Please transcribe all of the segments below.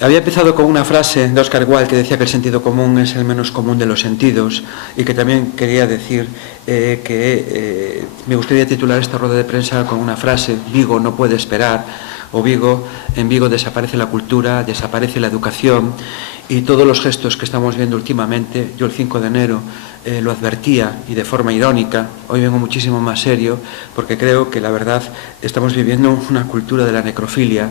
Había empezado con una frase de Oscar Wilde que decía que el sentido común es el menos común de los sentidos, y que también quería decir que me gustaría titular esta rueda de prensa con una frase: Vigo no puede esperar, o en Vigo desaparece la cultura, desaparece la educación, y todos los gestos que estamos viendo últimamente. Yo el 5 de enero lo advertía, y de forma irónica. Hoy vengo muchísimo más serio, porque creo que la verdad estamos viviendo una cultura de la necrofilia.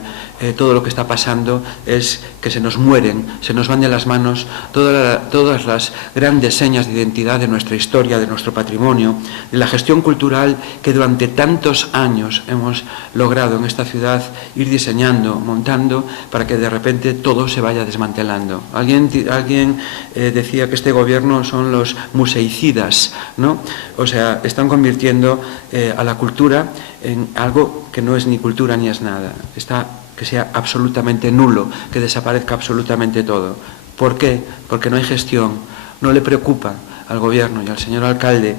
Todo lo que está pasando es que se nos mueren, se nos van de las manos todas las grandes señas de identidad de nuestra historia, de nuestro patrimonio, de la gestión cultural que durante tantos años hemos logrado en esta ciudad ir diseñando, montando, para que de repente todo se vaya desmantelando. Alguien decía que este gobierno son los museicidas, ¿no? O sea, están convirtiendo a la cultura en algo que no es ni cultura ni es nada. Que sea absolutamente nulo, que desaparezca absolutamente todo. ¿Por qué? Porque no hay gestión. No le preocupa al gobierno y al señor alcalde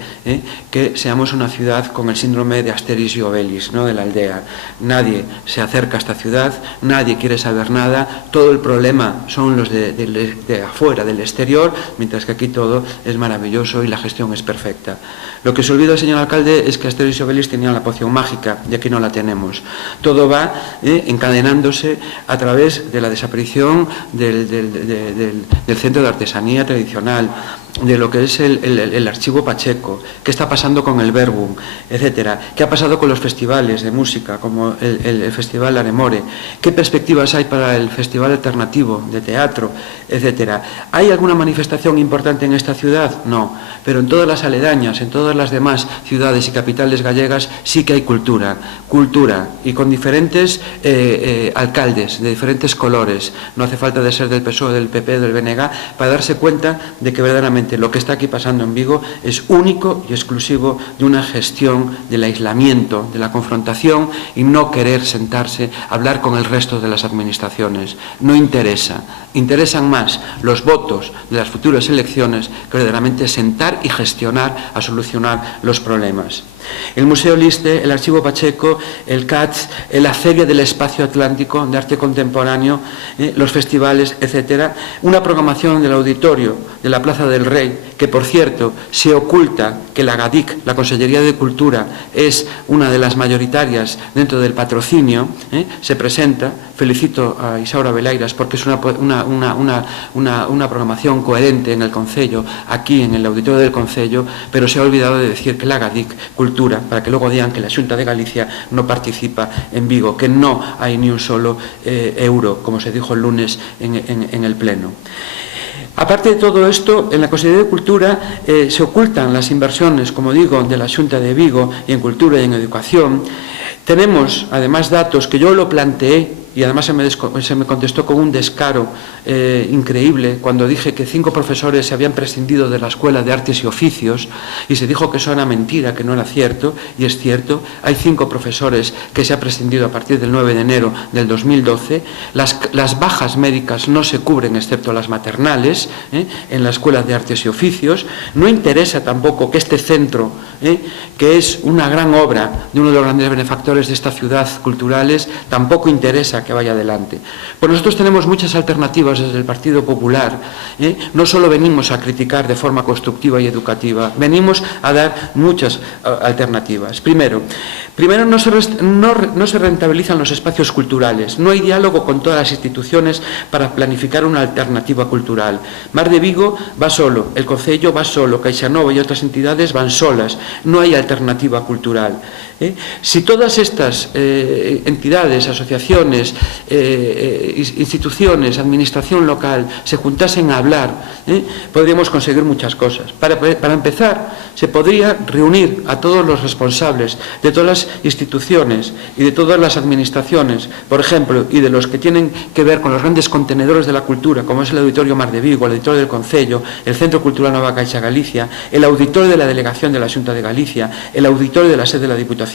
que seamos una ciudad con el síndrome de Asterix y Obelix, ¿no?, de la aldea. Nadie se acerca a esta ciudad, nadie quiere saber nada, todo el problema son los de afuera, del exterior, mientras que aquí todo es maravilloso y la gestión es perfecta. Lo que se olvida el señor alcalde es que Asterix y Obelix tenían la poción mágica, y aquí no la tenemos. Todo va encadenándose a través de la desaparición del centro de artesanía tradicional, de lo que es el archivo Pacheco, qué está pasando con el Verbum, etcétera, qué ha pasado con los festivales de música, como el Festival Aremore, qué perspectivas hay para el Festival Alternativo de Teatro, etcétera. ¿Hay alguna manifestación importante en esta ciudad? No, pero en todas las aledañas, en todas las demás ciudades y capitales gallegas sí que hay cultura, y con diferentes alcaldes de diferentes colores. No hace falta de ser del PSOE, del PP, del BNG para darse cuenta de que verdaderamente lo que está aquí pasando en Vigo es único y exclusivo de una gestión del aislamiento, de la confrontación, y no querer sentarse a hablar con el resto de las administraciones. No interesa. Interesan más los votos de las futuras elecciones que verdaderamente sentar y gestionar a solucionar los problemas. El Museo Liste, el Archivo Pacheco, el CATS, la Feria del Espacio Atlántico de Arte Contemporáneo, los festivales, etcétera. Una programación del auditorio de la Plaza del Rey, que por cierto se oculta que la GADIC, la Consellería de Cultura, es una de las mayoritarias dentro del patrocinio. Se presenta, felicito a Isaura Velairas porque es una programación coherente en el Concello, aquí en el auditorio del Concello, pero se ha olvidado de decir que la GADIC Cultura, para que luego digan que la Xunta de Galicia no participa en Vigo, que no hay ni un solo euro, como se dijo el lunes en el Pleno. Aparte de todo esto, en la Consellería de Cultura se ocultan las inversiones, como digo, de la Xunta de Vigo, y en cultura y en educación. Tenemos, además, datos que yo lo planteé, y además se me contestó con un descaro increíble cuando dije que 5 profesores se habían prescindido de la Escuela de Artes y Oficios, y se dijo que eso era mentira, que no era cierto, y es cierto. Hay 5 profesores que se ha prescindido a partir del 9 de enero del 2012. Las bajas médicas no se cubren, excepto las maternales, en la Escuela de Artes y Oficios. No interesa tampoco que este centro, que es una gran obra de uno de los grandes benefactores de esta ciudad culturales, tampoco interesa que vaya adelante. Pues nosotros tenemos muchas alternativas desde el Partido Popular. No solo venimos a criticar de forma constructiva y educativa, venimos a dar muchas alternativas. Primero no se rentabilizan los espacios culturales, no hay diálogo con todas las instituciones para planificar una alternativa cultural. Mar de Vigo va solo, el Concello va solo, CaixaNova y otras entidades van solas, no hay alternativa cultural. Si todas estas entidades, asociaciones, instituciones, administración local se juntasen a hablar, podríamos conseguir muchas cosas. Para empezar, se podría reunir a todos los responsables de todas las instituciones y de todas las administraciones, por ejemplo, y de los que tienen que ver con los grandes contenedores de la cultura, como es el Auditorio Mar de Vigo, el Auditorio del Concello, el Centro Cultural Nova Caixa Galicia, el Auditorio de la Delegación de la Xunta de Galicia, el Auditorio de la sede de la Diputación,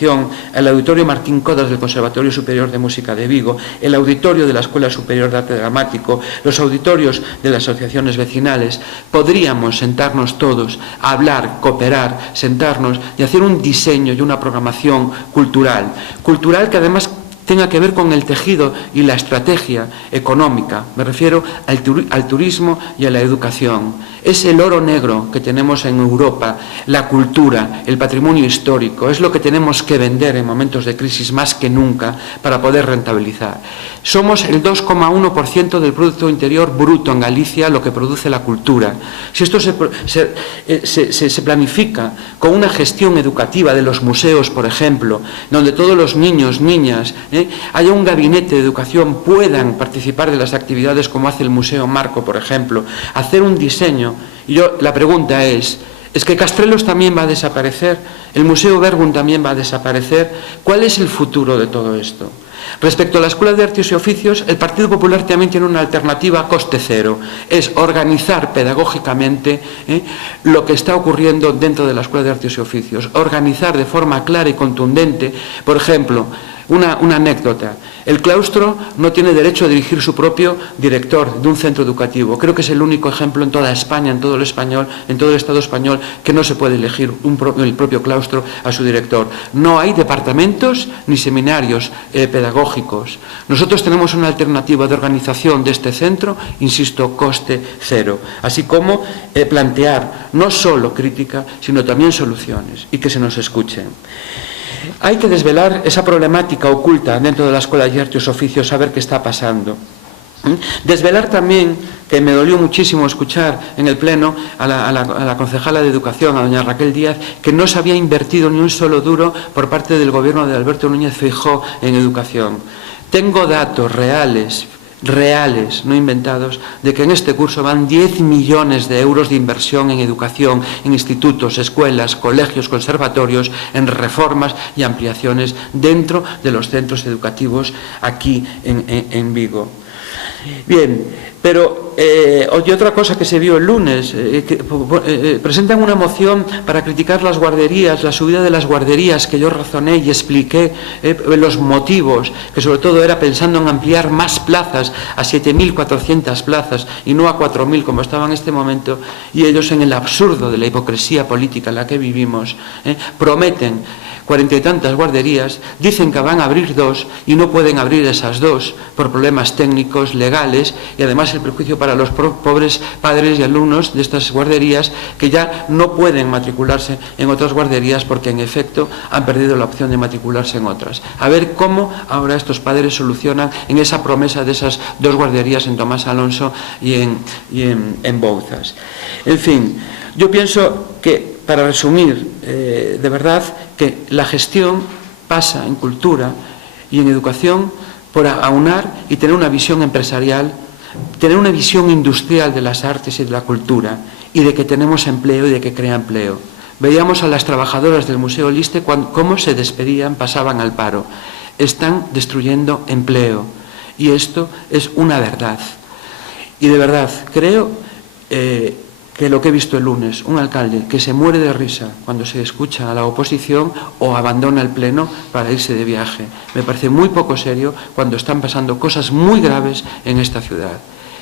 el Auditorio Martín Codas del Conservatorio Superior de Música de Vigo, el Auditorio de la Escuela Superior de Arte Dramático, los auditorios de las asociaciones vecinales. Podríamos sentarnos todos a hablar, cooperar, sentarnos y hacer un diseño y una programación cultural que además tenga que ver con el tejido y la estrategia económica. Me refiero al turismo y a la educación. Es el oro negro que tenemos en Europa, la cultura, el patrimonio histórico. Es lo que tenemos que vender en momentos de crisis más que nunca para poder rentabilizar. Somos el 2,1% del Producto Interior Bruto en Galicia, lo que produce la cultura. Si esto se planifica con una gestión educativa de los museos, por ejemplo, donde todos los niños, niñas, haya un gabinete de educación, puedan participar de las actividades como hace el Museo Marco, por ejemplo, hacer un diseño. Y la pregunta es que Castrelos también va a desaparecer, el Museo Bergum también va a desaparecer. ¿Cuál es el futuro de todo esto? Respecto a la Escuela de Artes y Oficios, el Partido Popular también tiene una alternativa a coste cero. Es organizar pedagógicamente lo que está ocurriendo dentro de la Escuela de Artes y Oficios. Organizar de forma clara y contundente, por ejemplo, una anécdota. El claustro no tiene derecho a dirigir su propio director de un centro educativo. Creo que es el único ejemplo en toda España, en todo el Estado español, que no se puede elegir el propio claustro a su director. No hay departamentos ni seminarios pedagógicos. Nosotros tenemos una alternativa de organización de este centro, insisto, coste cero. Así como plantear no solo crítica, sino también soluciones y que se nos escuchen. Hay que desvelar esa problemática oculta dentro de la Escuela de Artes y Oficios, saber qué está pasando. Desvelar también, que me dolió muchísimo escuchar en el Pleno a la concejala de Educación, a doña Raquel Díaz, que no se había invertido ni un solo duro por parte del gobierno de Alberto Núñez Feijóo en educación. Tengo datos reales, no inventados, de que en este curso van 10 millones de euros de inversión en educación, en institutos, escuelas, colegios, conservatorios, en reformas y ampliaciones dentro de los centros educativos aquí en Vigo. Bien, pero y otra cosa que se vio el lunes, presentan una moción para criticar las guarderías, la subida de las guarderías, que yo razoné y expliqué los motivos, que sobre todo era pensando en ampliar más plazas, a 7.400 plazas y no a 4.000 como estaba en este momento, y ellos, en el absurdo de la hipocresía política en la que vivimos, prometen 40 y tantas guarderías, dicen que van a abrir 2 y no pueden abrir esas 2 por problemas técnicos, legales, y además el perjuicio para los pobres padres y alumnos de estas guarderías, que ya no pueden matricularse en otras guarderías porque en efecto han perdido la opción de matricularse en otras. A ver cómo ahora estos padres solucionan en esa promesa de esas 2 guarderías en Tomás Alonso y en Bouzas. En fin, yo pienso que, para resumir, de verdad, que la gestión pasa en cultura y en educación por aunar y tener una visión empresarial, tener una visión industrial de las artes y de la cultura, y de que tenemos empleo y de que crea empleo. Veíamos a las trabajadoras del Museo Liste cómo se despedían, pasaban al paro. Están destruyendo empleo, y esto es una verdad. Y de verdad creo que lo que he visto el lunes, un alcalde que se muere de risa cuando se escucha a la oposición o abandona el Pleno para irse de viaje, me parece muy poco serio cuando están pasando cosas muy graves en esta ciudad.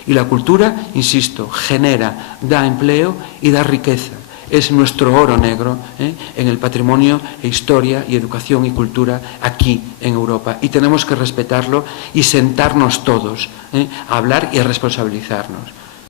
Y la cultura, insisto, genera, da empleo y da riqueza. Es nuestro oro negro en el patrimonio e historia y educación y cultura aquí en Europa. Y tenemos que respetarlo y sentarnos todos a hablar y a responsabilizarnos.